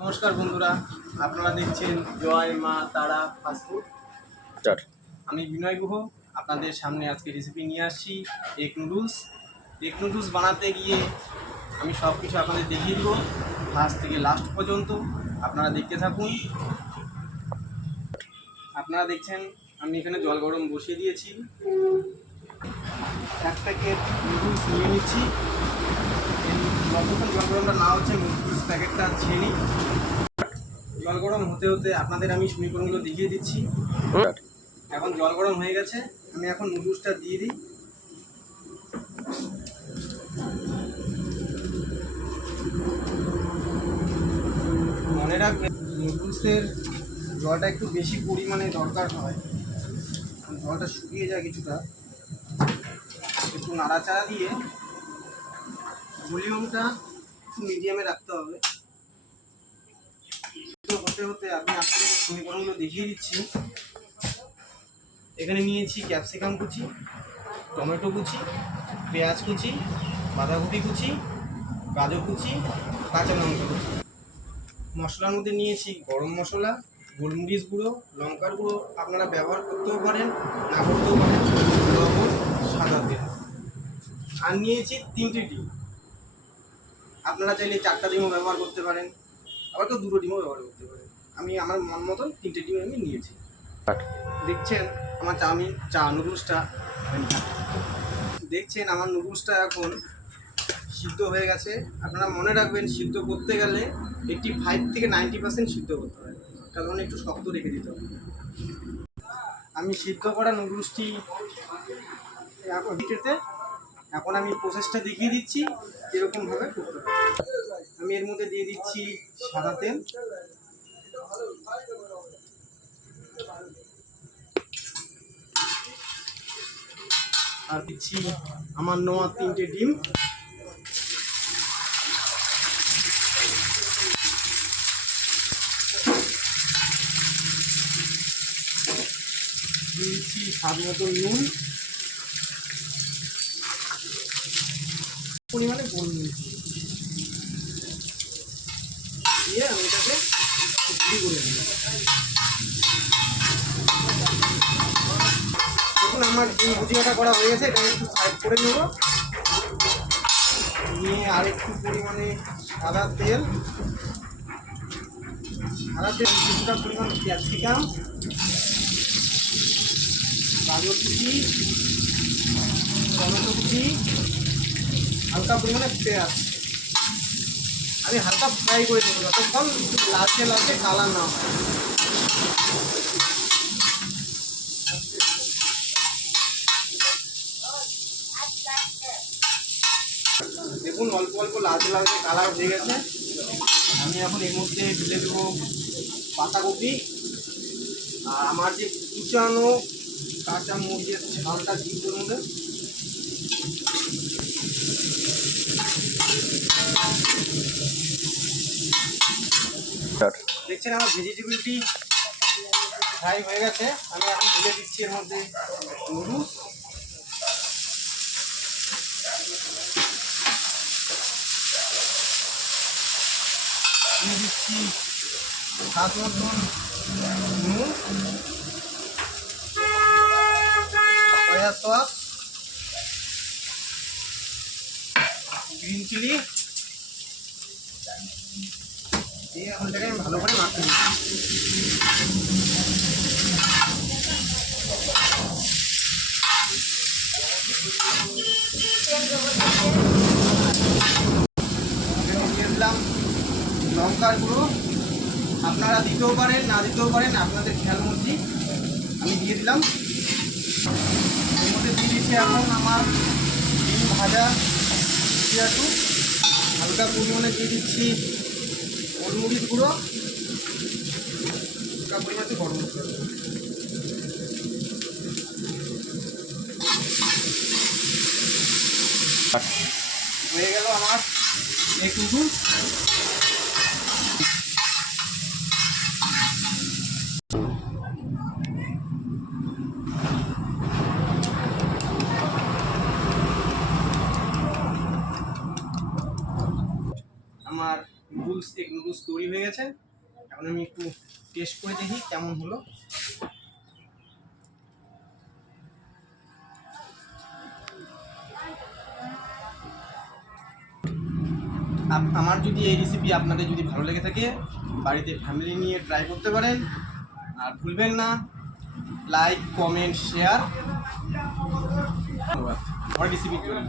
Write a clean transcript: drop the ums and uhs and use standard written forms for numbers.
নমস্কার বন্ধুরা, আপনারা দেখছেন জয় মা তারা ফাস্টফুড। আমি বিনয় গুহ আপনাদের সামনে আজকে রেসিপি নিয়ে আসছি এগ নুডলস। এগ নুডলস বানাতে গিয়ে আমি সব কিছু আপনাদের দেখিয়ে দেবো ফার্স্ট থেকে লাস্ট পর্যন্ত। আপনারা দেখতে থাকুন। আপনারা দেখছেন আমি এখানে জল গরম বসিয়ে দিয়েছি। এক প্যাকেট নুডলস নিয়ে নিচ্ছি। যতক্ষণ জল গরমটা না হচ্ছে নুডলস প্যাকেটটা ছেড়ে নিই। জল গরম হতে হতে আপনাদের আমি সমীকরণগুলো দেখিয়ে দিচ্ছি। এখন জল গরম হয়ে গেছে, আমি এখন নুডলসটা দিয়ে দিই। মনে রাখবেন নুডলসের জলটা একটু বেশি পরিমাণে দরকার হয়, জলটা শুকিয়ে যায় কিছুটা। একটু নাড়াচাড়া দিয়ে ভলিউমটা একটু মিডিয়ামে রাখতে হবে। হতে হতে আমি আপনাদের সমীকরণগুলো দেখিয়ে দিচ্ছি। এখানে নিয়েছি ক্যাপসিকাম কুচি, টমেটো কুচি, পেঁয়াজ কুচি, বাঁধাকপি কুচি, গাজর কুচি, কাঁচা লঙ্কা কুচি। মশলার মধ্যে নিয়েছি গরম মশলা, গোলমরিচ গুঁড়ো, লঙ্কার গুঁড়ো আপনারা ব্যবহার করতেও পারেন, না করতেও পারেন, লবণ, সাদা তেল। আর নিয়েছি 3টে ডিম। আপনারা চাইলে 4টা ডিমও ব্যবহার করতে পারেন, আবার কেউ 2টো ডিমও ব্যবহার করতে পারেন। আমি আমার মন মতন 3টে ডিম আমি নিয়েছি। দেখছেন আমার নুডলসটা দেখছেন আমার নুডলসটা এখন সিদ্ধ হয়ে গেছে। আপনারা মনে রাখবেন সিদ্ধ করতে গেলে 85 থেকে 90% সিদ্ধ করতে হয়, কারণ একটু শক্ত রেখে দিতে হবে। আমি সিদ্ধ করা নুডলসটি এখন আমি প্রসেসটা দেখিয়ে দিচ্ছি এরকমভাবে করতে হবে। আমি এর মধ্যে দিয়ে দিচ্ছি সাদা তেল, আর দিচ্ছি আমার নেওয়া 3টে ডিম, দিচ্ছি স্বাদ মতো নুন, পরিমাণে গোলমরিচ দিয়ে আমি এটাকে গুঁড়ি করে নেব। দেখুন আমার ডিম ভুজিয়াটা করা হয়ে গেছে, এটা একটু সাইড করে নেব। নিয়ে আর একটু পরিমাণে সাদা তেল কিছুটা পরিমাণ ক্যাপসিকাম, গাজর কুচি, টমেটো কুচি, হালকা পরিমাণে পেঁয়াজ আমি হালকা ফ্রাই করে দেবো, যতক্ষণ লালচে লালচে কালার না হয়। দেখুন অল্প অল্প লালচে লালচে কালার হয়ে গেছে। আমি এখন এর মধ্যে ঢেলে দেবো পাতাকপি আর আমার যে কুচানো কাঁচা মরিচের ঝালটা দিয়ে দেবো মধ্যে। দেখছেন আমার ভেজিটেবিলটি ফ্রাই হয়ে গেছে। আমি এখন ঢেলে দিচ্ছি এর মধ্যে নুডলস। দিয়ে দিচ্ছি স্বাদ মতন নুন, সয়া সস, গ্রিন চিলি দিয়ে এখন এটাকে আমি ভালো করে মাখিয়ে নিচ্ছি। দিয়ে দিলাম লঙ্কার গুঁড়ো, আপনারা দিতেও পারেন না দিতেও পারেন, আপনাদের খেয়াল মর্জি। আমি দিয়ে দিলাম। এর মধ্যে দিয়ে দিচ্ছি এখন আমার ডিম ভাজা একটু হালকা পরিমাণে দিয়ে দিচ্ছি গোলমরিচ গুঁড়ো, হালকা পরিমাণে গরম মশলা হয়ে গেল আমার এগ নুডলস। আমার নুডলস এগ নুডলস তৈরি হয়ে গেছে। এখন আমি একটু টেস্ট করে দেখি কেমন হলো। আমার যদি এই রেসিপি আপনাদের যদি ভালো লেগে থাকে, বাড়িতে ফ্যামিলি নিয়ে ট্রাই করতে পারেন। আর ভুলবেন না লাইক, কমেন্ট, শেয়ার। ধন্যবাদ আমার রেসিপির জন্য।